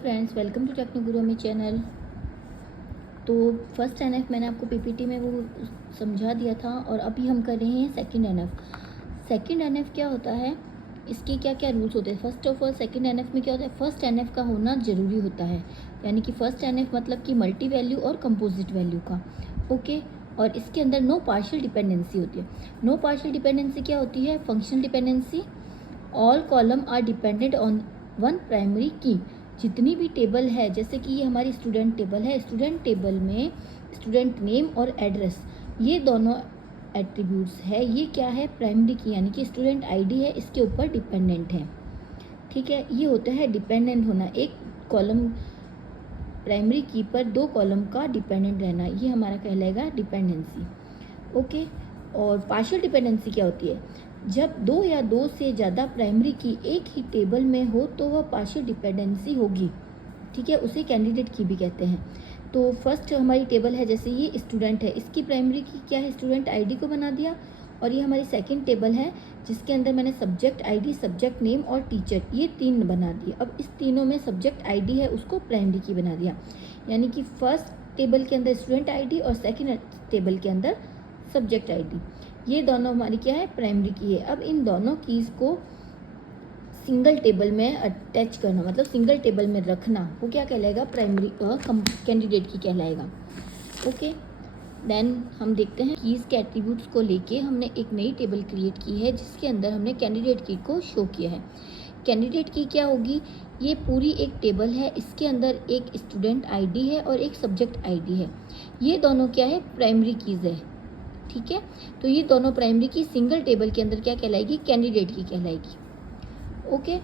Friends, welcome to techno गुरुमी channel. तो first NF मैंने आपको पीपीटी में वो समझा दिया था और अभी हम कर रहे हैं सेकंड एनएफ। सेकंड एनएफ क्या होता है, इसके क्या क्या रूल्स होते हैं। First of all second NF में क्या होता है, फर्स्ट एनएफ का होना ज़रूरी होता है। यानी कि फर्स्ट एनएफ मतलब कि मल्टी वैल्यू और कंपोजिट वैल्यू का। ओके, और इसके अंदर नो पार्शियल डिपेंडेंसी होती है। नो पार्शियल डिपेंडेंसी क्या होती है, functional dependency. All column are dependent on one primary key. जितनी भी टेबल है, जैसे कि ये हमारी स्टूडेंट टेबल है, स्टूडेंट टेबल में स्टूडेंट नेम और एड्रेस ये दोनों एट्रीब्यूट्स है, ये क्या है, प्राइमरी की, यानी कि स्टूडेंट आईडी है, इसके ऊपर डिपेंडेंट है। ठीक है, ये होता है डिपेंडेंट होना। एक कॉलम प्राइमरी की पर दो कॉलम का डिपेंडेंट रहना, ये हमारा कहलाएगा डिपेंडेंसी। ओके, और पार्शियल डिपेंडेंसी क्या होती है, जब दो या दो से ज़्यादा प्राइमरी की एक ही टेबल में हो तो वह पार्शियल डिपेंडेंसी होगी। ठीक है, उसे कैंडिडेट की भी कहते हैं। तो फर्स्ट हमारी टेबल है, जैसे ये स्टूडेंट है, इसकी प्राइमरी की क्या है, स्टूडेंट आईडी को बना दिया। और ये हमारी सेकंड टेबल है जिसके अंदर मैंने सब्जेक्ट आईडी, सब्जेक्ट नेम और टीचर ये तीन बना दिए। अब इस तीनों में सब्जेक्ट आईडी है, उसको प्राइमरी की बना दिया। यानी कि फर्स्ट टेबल के अंदर स्टूडेंट आईडी और सेकंड टेबल के अंदर सब्जेक्ट आईडी, ये दोनों हमारी क्या है, प्राइमरी की है। अब इन दोनों कीज़ को सिंगल टेबल में अटैच करना, मतलब सिंगल टेबल में रखना, वो क्या कहलाएगा, प्राइमरी कैंडिडेट की कहलाएगा। ओके, देन हम देखते हैं कीज़ के एट्रीब्यूट्स को लेके हमने एक नई टेबल क्रिएट की है जिसके अंदर हमने कैंडिडेट की को शो किया है। कैंडिडेट की क्या होगी, ये पूरी एक टेबल है, इसके अंदर एक स्टूडेंट आईडी है और एक सब्जेक्ट आईडी है। ये दोनों क्या है, प्राइमरी कीज़ है। ठीक है, तो ये दोनों प्राइमरी की सिंगल टेबल के अंदर क्या कहलाएगी, कैंडिडेट की कहलाएगी। ओके,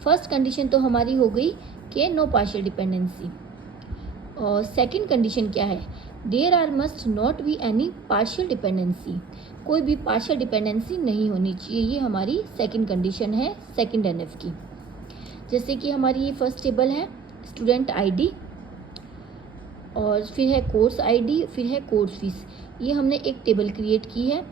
फर्स्ट कंडीशन तो हमारी हो गई कि नो पार्शियल डिपेंडेंसी। और सेकंड कंडीशन क्या है, there are must not be any partial dependency, कोई भी पार्शियल डिपेंडेंसी नहीं होनी चाहिए। ये हमारी सेकंड कंडीशन है सेकंड एनएफ की। जैसे कि हमारी ये फर्स्ट टेबल है, स्टूडेंट आईडी और फिर है कोर्स आईडी, फिर है कोर्स फीस, ये हमने एक टेबल क्रिएट की है।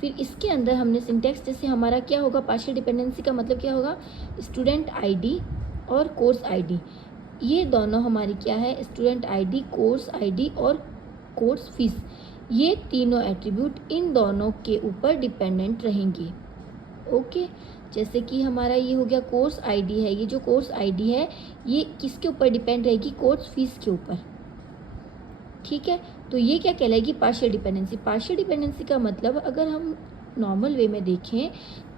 फिर इसके अंदर हमने सिंटेक्स, जैसे हमारा क्या होगा, पार्शियल डिपेंडेंसी का मतलब क्या होगा, स्टूडेंट आईडी और कोर्स आईडी, ये दोनों हमारी क्या है, स्टूडेंट आईडी, कोर्स आईडी और कोर्स फीस, ये तीनों एट्रीब्यूट इन दोनों के ऊपर डिपेंडेंट रहेंगे। ओके, जैसे कि हमारा ये हो गया कोर्स आईडी है, ये जो कोर्स आईडी है ये किसके ऊपर डिपेंड रहेगी, कोर्स फीस के ऊपर। ठीक है, तो ये क्या कहलाएगी, पार्शियल डिपेंडेंसी। पार्शियल डिपेंडेंसी का मतलब अगर हम नॉर्मल वे में देखें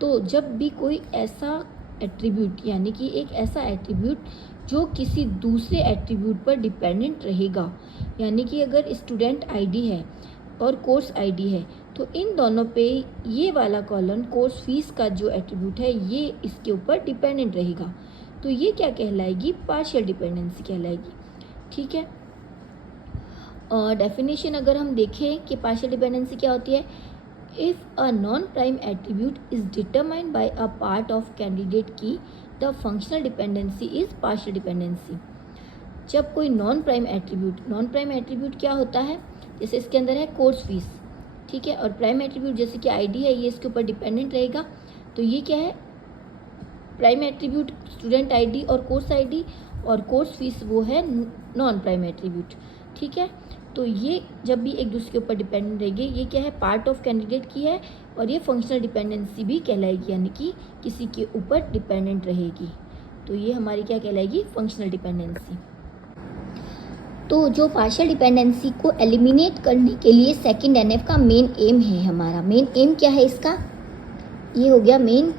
तो जब भी कोई ऐसा एट्रीब्यूट, यानी कि एक ऐसा एट्रीब्यूट जो किसी दूसरे एट्रीब्यूट पर डिपेंडेंट रहेगा, यानी कि अगर स्टूडेंट आईडी है और कोर्स आईडी है तो इन दोनों पे ये वाला कॉलम कोर्स फीस का जो एट्रीब्यूट है ये इसके ऊपर डिपेंडेंट रहेगा, तो ये क्या कहलाएगी, पार्शियल डिपेंडेंसी कहलाएगी। ठीक है, और डेफिनेशन अगर हम देखें कि पार्शियल डिपेंडेंसी क्या होती है, if a non prime attribute is determined by a part of candidate key, the functional dependency is partial dependency. जब कोई नॉन प्राइम एट्रीब्यूट क्या होता है, जैसे इसके अंदर है कोर्स फीस, ठीक है, और प्राइम एट्रीब्यूट जैसे कि आईडी है ये इसके ऊपर डिपेंडेंट रहेगा, तो ये क्या है, प्राइम एट्रीब्यूट स्टूडेंट आईडी और कोर्स आईडी, और कोर्स फीस वो है नॉन प्राइम एट्रीब्यूट। ठीक है, तो ये जब भी एक दूसरे के ऊपर डिपेंडेंट रहेंगे, ये क्या है, पार्ट ऑफ कैंडिडेट की है, और ये फंक्शनल डिपेंडेंसी भी कहलाएगी, यानी कि किसी के ऊपर डिपेंडेंट रहेगी, तो ये हमारी क्या कहलाएगी, फंक्शनल डिपेंडेंसी। तो जो पार्शियल डिपेंडेंसी को एलिमिनेट करने के लिए सेकंड एनएफ का मेन एम है, हमारा मेन एम क्या है इसका, ये हो गया मेन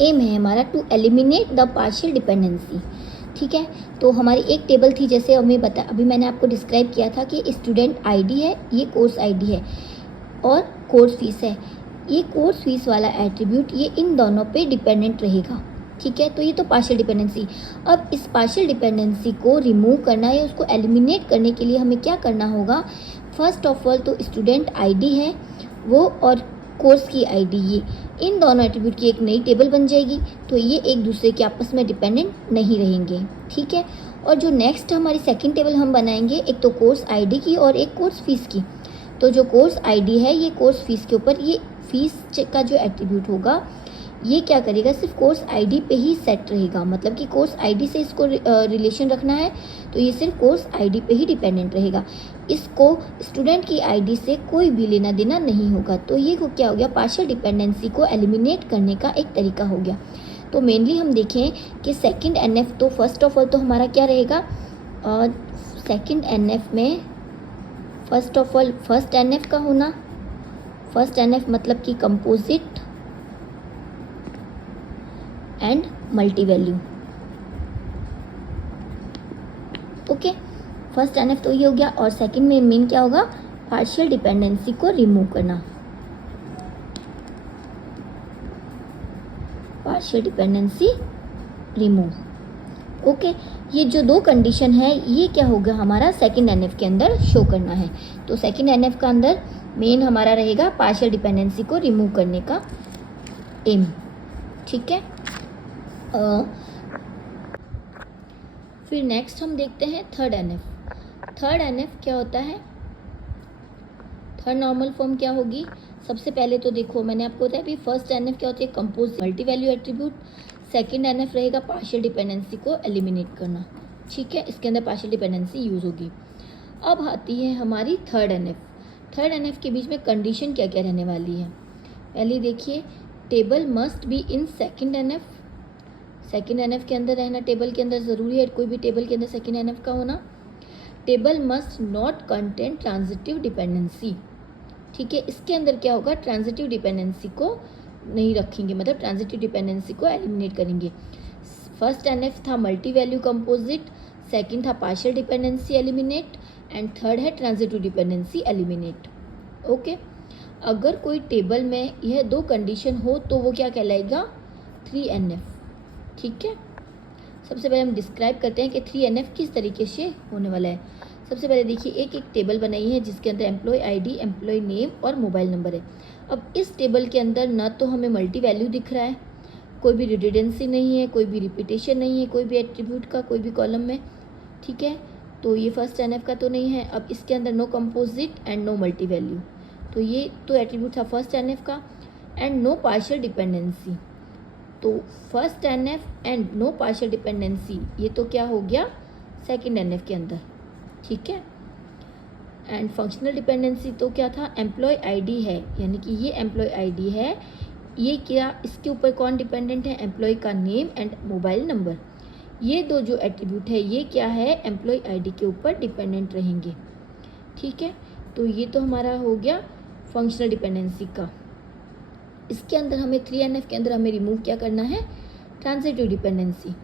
एम है हमारा, to eliminate the partial dependency. ठीक है, तो हमारी एक टेबल थी, जैसे अभी मैंने आपको डिस्क्राइब किया था कि स्टूडेंट आईडी है, ये कोर्स आईडी है और कोर्स फीस है, ये कोर्स फीस वाला एट्रीब्यूट ये इन दोनों पे डिपेंडेंट रहेगा। ठीक है, तो ये तो पार्शियल डिपेंडेंसी। अब इस पार्शियल डिपेंडेंसी को रिमूव करना है, उसको एलिमिनेट करने के लिए हमें क्या करना होगा, फर्स्ट ऑफ ऑल तो स्टूडेंट आईडी है वो और कोर्स की आईडी, ये इन दोनों एट्रीब्यूट की एक नई टेबल बन जाएगी, तो ये एक दूसरे के आपस में डिपेंडेंट नहीं रहेंगे। ठीक है, और जो नेक्स्ट हमारी सेकंड टेबल हम बनाएंगे, एक तो कोर्स आईडी की और एक कोर्स फीस की। तो जो कोर्स आईडी है ये कोर्स फीस के ऊपर, ये फीस का जो एट्रीब्यूट होगा ये क्या करेगा, सिर्फ कोर्स आईडी पे ही सेट रहेगा, मतलब कि कोर्स आईडी से इसको रिलेशन रखना है तो ये सिर्फ कोर्स आईडी पे ही डिपेंडेंट रहेगा, इसको स्टूडेंट की आईडी से कोई भी लेना देना नहीं होगा। तो ये क्या हो गया, पार्शियल डिपेंडेंसी को एलिमिनेट करने का एक तरीका हो गया। तो मेनली हम देखें कि सेकंड एनएफ, तो फर्स्ट ऑफ ऑल तो हमारा क्या रहेगा, सेकंड एनएफ में first of all first NF का होना, फर्स्ट एनएफ मतलब कि composite and multi value. Okay, first NF तो ये हो गया, और सेकंड में मेन क्या होगा, पार्शियल डिपेंडेंसी को रिमूव करना, पार्शियल डिपेंडेंसी रिमूव। ओके, ये जो दो कंडीशन है ये क्या होगा, हमारा सेकंड एनएफ के अंदर शो करना है। तो सेकंड एनएफ का अंदर मेन हमारा रहेगा पार्शियल डिपेंडेंसी को रिमूव करने का एम। ठीक है, फिर नेक्स्ट हम देखते हैं थर्ड एनएफ। थर्ड एनएफ क्या होता है, थर्ड नॉर्मल फॉर्म क्या होगी। सबसे पहले तो देखो मैंने आपको बताया भी फर्स्ट एनएफ क्या होती है, compose multi value attribute. Second NF रहेगा पार्शियल डिपेंडेंसी को एलिमिनेट करना। ठीक है, इसके अंदर पार्शियल डिपेंडेंसी यूज होगी। अब आती है हमारी थर्ड एनएफ। थर्ड एनएफ के बीच में कंडीशन क्या क्या रहने वाली है, पहले देखिए, table must be in second NF. Second NF के अंदर रहना, टेबल के अंदर ज़रूरी है कोई भी टेबल के अंदर सेकंड एनएफ का होना। Table must not contain transitive dependency. ठीक है, इसके अंदर क्या होगा, ट्रांजिटिव डिपेंडेंसी को नहीं रखेंगे, मतलब ट्रांजिटिव डिपेंडेंसी को एलिमिनेट करेंगे। फर्स्ट एनएफ था मल्टी वैल्यू कंपोजिट, सेकंड था partial dependency eliminate, and third है ट्रांजिटिव डिपेंडेंसी एलिमिनेट। ओके, अगर कोई टेबल में यह दो कंडीशन हो तो वो क्या कहलाएगा, 3NF। ठीक है, सबसे पहले हम डिस्क्राइब करते हैं कि 3NF किस तरीके से होने वाला है। सबसे पहले देखिए, एक टेबल बनाई है जिसके अंदर एम्प्लॉय आईडी, एम्प्लॉय नेम और मोबाइल नंबर है। अब इस टेबल के अंदर ना तो हमें मल्टी वैल्यू दिख रहा है, कोई भी रिडंडेंसी नहीं है, कोई भी रिपीटेशन नहीं है, कोई भी एट्रीब्यूट का कोई भी कॉलम में। ठीक है, तो ये फर्स्ट एनएफ का तो नहीं है। अब इसके अंदर no composite and no multi value, तो ये तो एट्रीब्यूट था फर्स्ट एनएफ का। एंड नो पार्शियल डिपेंडेंसी, तो first NF and no partial dependency, ये तो क्या हो गया सेकंड एनएफ के अंदर। ठीक है, एंड फंक्शनल डिपेंडेंसी तो क्या था, एम्प्लॉय आईडी है, यानी कि ये एम्प्लॉय आईडी है, ये क्या, इसके ऊपर कौन डिपेंडेंट है, एम्प्लॉय का नेम एंड मोबाइल नंबर। ये दो जो एट्रीब्यूट है ये क्या है, एम्प्लॉय आईडी के ऊपर डिपेंडेंट रहेंगे। ठीक है, तो ये तो हमारा हो गया फंक्शनल डिपेंडेंसी का। इसके अंदर हमें 3NF के अंदर हमें रिमूव क्या करना है, ट्रांजिटिव डिपेंडेंसी।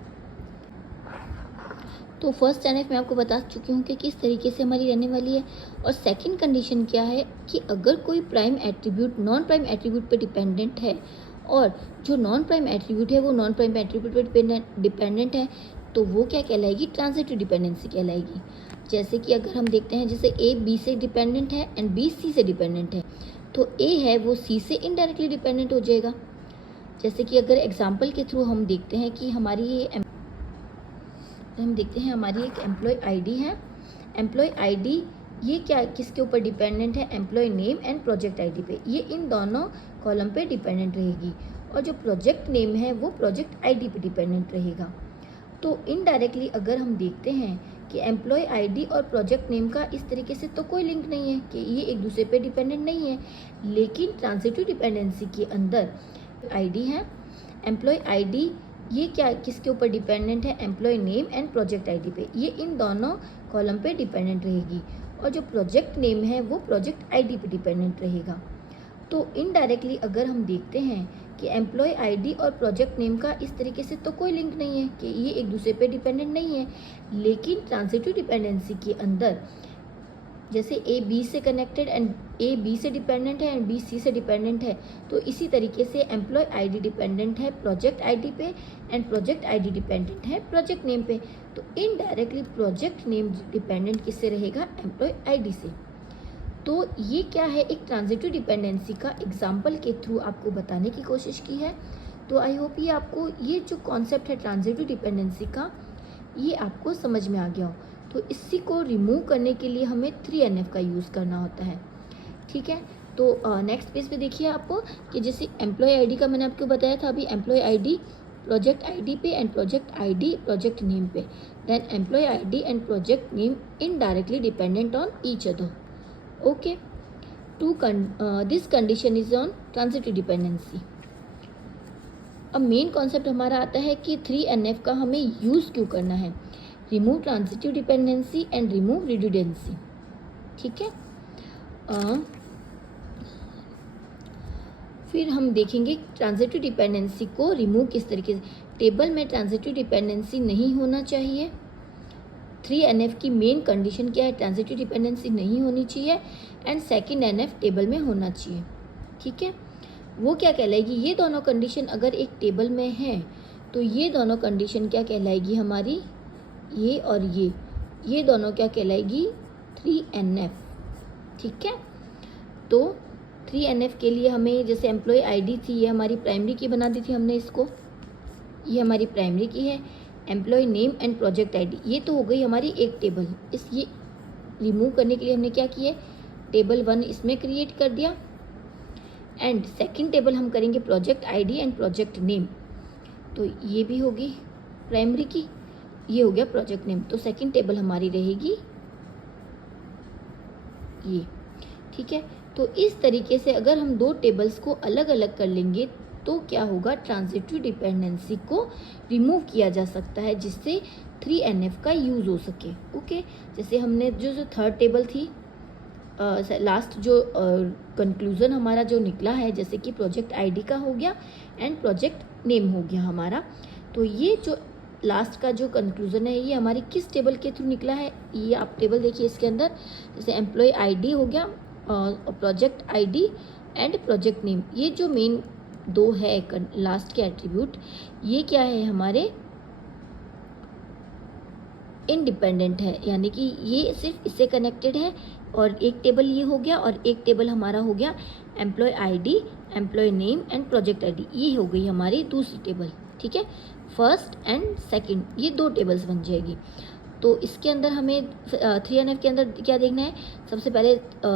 तो फर्स्ट एनएफ मैं आपको बता चुकी हूँ कि किस तरीके से हमारी रहने वाली है। और सेकंड कंडीशन क्या है कि अगर कोई prime attribute non prime attribute पे डिपेंडेंट है, और जो नॉन प्राइम एट्रीब्यूट है वो नॉन प्राइम एट्रीब्यूट पे डिपेंडेंट है, तो वो क्या कहलाएगी, ट्रांजिटिव डिपेंडेंसी कहलाएगी। जैसे कि अगर हम देखते हैं, जैसे ए बी से डिपेंडेंट है एंड बी सी से डिपेंडेंट है, तो ए है वो सी से इनडायरेक्टली डिपेंडेंट हो जाएगा। जैसे कि अगर एग्जाम्पल के थ्रू हम देखते हैं कि हमारी ये हम देखते हैं हमारी एक एम्प्लॉय आईडी है। एम्प्लॉय आईडी ये क्या किसके ऊपर डिपेंडेंट है, employee name and project ID पे, ये इन दोनों कॉलम पे डिपेंडेंट रहेगी। और जो प्रोजेक्ट नेम है वो प्रोजेक्ट आईडी पे डिपेंडेंट रहेगा। तो इनडायरेक्टली अगर हम देखते हैं कि एम्प्लॉय आईडी और प्रोजेक्ट नेम का इस तरीके से तो कोई लिंक नहीं है कि ये एक दूसरे पे डिपेंडेंट नहीं है, लेकिन ट्रांजिटिव डिपेंडेंसी के अंदर आईडी है, एम्प्लॉय आईडी ये क्या किसके ऊपर डिपेंडेंट है, employee name and project ID पे, ये इन दोनों कॉलम पे डिपेंडेंट रहेगी। और जो प्रोजेक्ट नेम है वो प्रोजेक्ट आईडी पे डिपेंडेंट रहेगा। तो इनडायरेक्टली अगर हम देखते हैं कि एम्प्लॉय आईडी और प्रोजेक्ट नेम का इस तरीके से तो कोई लिंक नहीं है कि ये एक दूसरे पे डिपेंडेंट नहीं है, लेकिन ट्रांजिटिव डिपेंडेंसी के अंदर जैसे ए बी से कनेक्टेड एंड ए बी से डिपेंडेंट है एंड बी सी से डिपेंडेंट है, तो इसी तरीके से एम्प्लॉय आईडी डिपेंडेंट है प्रोजेक्ट आईडी पे एंड प्रोजेक्ट आईडी डिपेंडेंट है प्रोजेक्ट नेम पे। तो इनडायरेक्टली प्रोजेक्ट नेम डिपेंडेंट किससे रहेगा, एम्प्लॉय आईडी से। तो ये क्या है, एक ट्रांजिटिव डिपेंडेंसी का एग्जाम्पल के थ्रू आपको बताने की कोशिश की है। तो आई होप ये आपको ये जो कॉन्सेप्ट है ट्रांजिटिव डिपेंडेंसी का, ये आपको समझ में आ गया हो। तो इसी को रिमूव करने के लिए हमें 3NF का यूज़ करना होता है। ठीक है, तो नेक्स्ट पेज पे देखिए आप कि जैसे एम्प्लॉय आईडी का मैंने आपको बताया था अभी, एम्प्लॉय आईडी प्रोजेक्ट आईडी पे and project ID project name पे, then employee ID and project name indirectly dependent on each other. Okay, this condition is on transitive dependency. अब मेन कॉन्सेप्ट हमारा आता है कि 3NF का हमें यूज़ क्यों करना है. Remove transitive dependency and remove redundancy. ठीक है. फिर हम देखेंगे ट्रांजिटिव डिपेंडेंसी को रिमूव किस तरीके से. टेबल में ट्रांजिटिव डिपेंडेंसी नहीं होना चाहिए. 3NF की मेन कंडीशन क्या है, ट्रांजिटिव डिपेंडेंसी नहीं होनी चाहिए एंड सेकंड NF टेबल में होना चाहिए. ठीक है. वो क्या कहलाएगी, ये दोनों कंडीशन अगर एक टेबल में है तो ये दोनों कंडीशन क्या कहलाएगी हमारी, ये और ये दोनों क्या कहलाएगी 3NF. ठीक है. तो 3NF के लिए हमें जैसे एम्प्लॉय आईडी थी, ये हमारी प्राइमरी की बना दी थी हमने इसको, ये हमारी प्राइमरी की है. Employee name and project ID, ये तो हो गई हमारी एक टेबल. ये रिमूव करने के लिए हमने क्या किया, टेबल 1 इसमें क्रिएट कर दिया एंड सेकंड टेबल हम करेंगे project ID and project name. तो ये भी होगी प्राइमरी की, ये हो गया प्रोजेक्ट नेम. तो सेकंड टेबल हमारी रहेगी ये. ठीक है. तो इस तरीके से अगर हम दो टेबल्स को अलग अलग कर लेंगे तो क्या होगा, ट्रांजिटिव डिपेंडेंसी को रिमूव किया जा सकता है जिससे 3NF का यूज़ हो सके. ओके. जैसे हमने जो थर्ड टेबल थी, लास्ट जो कंक्लूज़न हमारा जो निकला है, जैसे कि प्रोजेक्ट आईडी का हो गया एंड प्रोजेक्ट नेम हो गया हमारा. तो ये जो लास्ट का जो कंक्लूज़न है ये हमारी किस टेबल के थ्रू निकला है, ये आप टेबल देखिए इसके अंदर. जैसे एम्प्लॉय आईडी हो गया, project ID and project name, ये जो मेन दो है लास्ट के एट्रीब्यूट, ये क्या है हमारे इंडिपेंडेंट है, यानी कि ये सिर्फ इससे कनेक्टेड है. और एक टेबल ये हो गया और एक टेबल हमारा हो गया employee ID, employee name and project ID, ये हो गई हमारी दूसरी टेबल. ठीक है. फर्स्ट एंड सेकंड, ये दो टेबल्स बन जाएगी. तो इसके अंदर हमें 3NF के अंदर क्या देखना है, सबसे पहले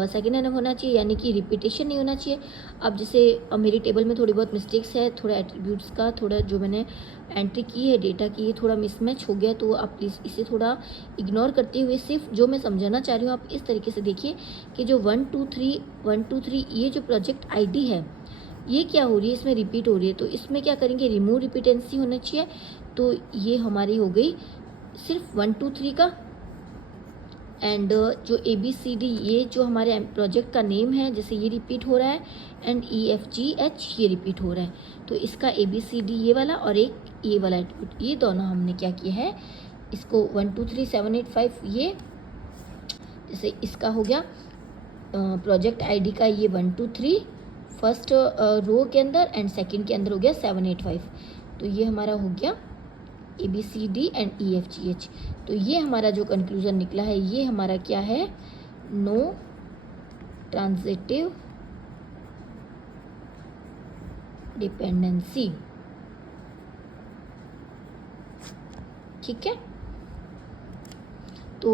सेकेंड NF होना चाहिए, यानी कि रिपीटेशन नहीं होना चाहिए. अब जैसे मेरी टेबल में थोड़ी बहुत मिस्टेक्स है, थोड़ा एट्रीब्यूट्स का थोड़ा जो मैंने एंट्री की है डेटा की, ये थोड़ा मिसमैच हो गया, तो आप प्लीज़ इसे थोड़ा इग्नोर करते हुए सिर्फ जो मैं समझाना चाह रही हूँ आप इस तरीके से देखिए कि जो 1 2 3 ये जो प्रोजेक्ट आईडी है ये क्या हो रही है, इसमें रिपीट हो रही है. तो इसमें क्या करेंगे, रिमूव रिपीटेंसी होना चाहिए. तो ये हमारी हो गई सिर्फ 1 2 3 का. एंड जो ABCD ये जो हमारे प्रोजेक्ट का नेम है, जैसे ये रिपीट हो रहा है एंड EFGH ये रिपीट हो रहा है. तो इसका ABCD ये वाला और एक ये वाला एट्रीब्यूट, ये दोनों हमने क्या किया है, इसको 1 2 3 7 8 5 ये जैसे इसका हो गया प्रोजेक्ट आईडी का ये 1 2 3 फर्स्ट रो के अंदर एंड सेकंड के अंदर हो गया 7 8 5. तो ये हमारा हो गया ABCD एंड EFGH. तो ये हमारा जो कंक्लूजन निकला है ये हमारा क्या है, नो ट्रांजिटिव डिपेंडेंसी. ठीक है. तो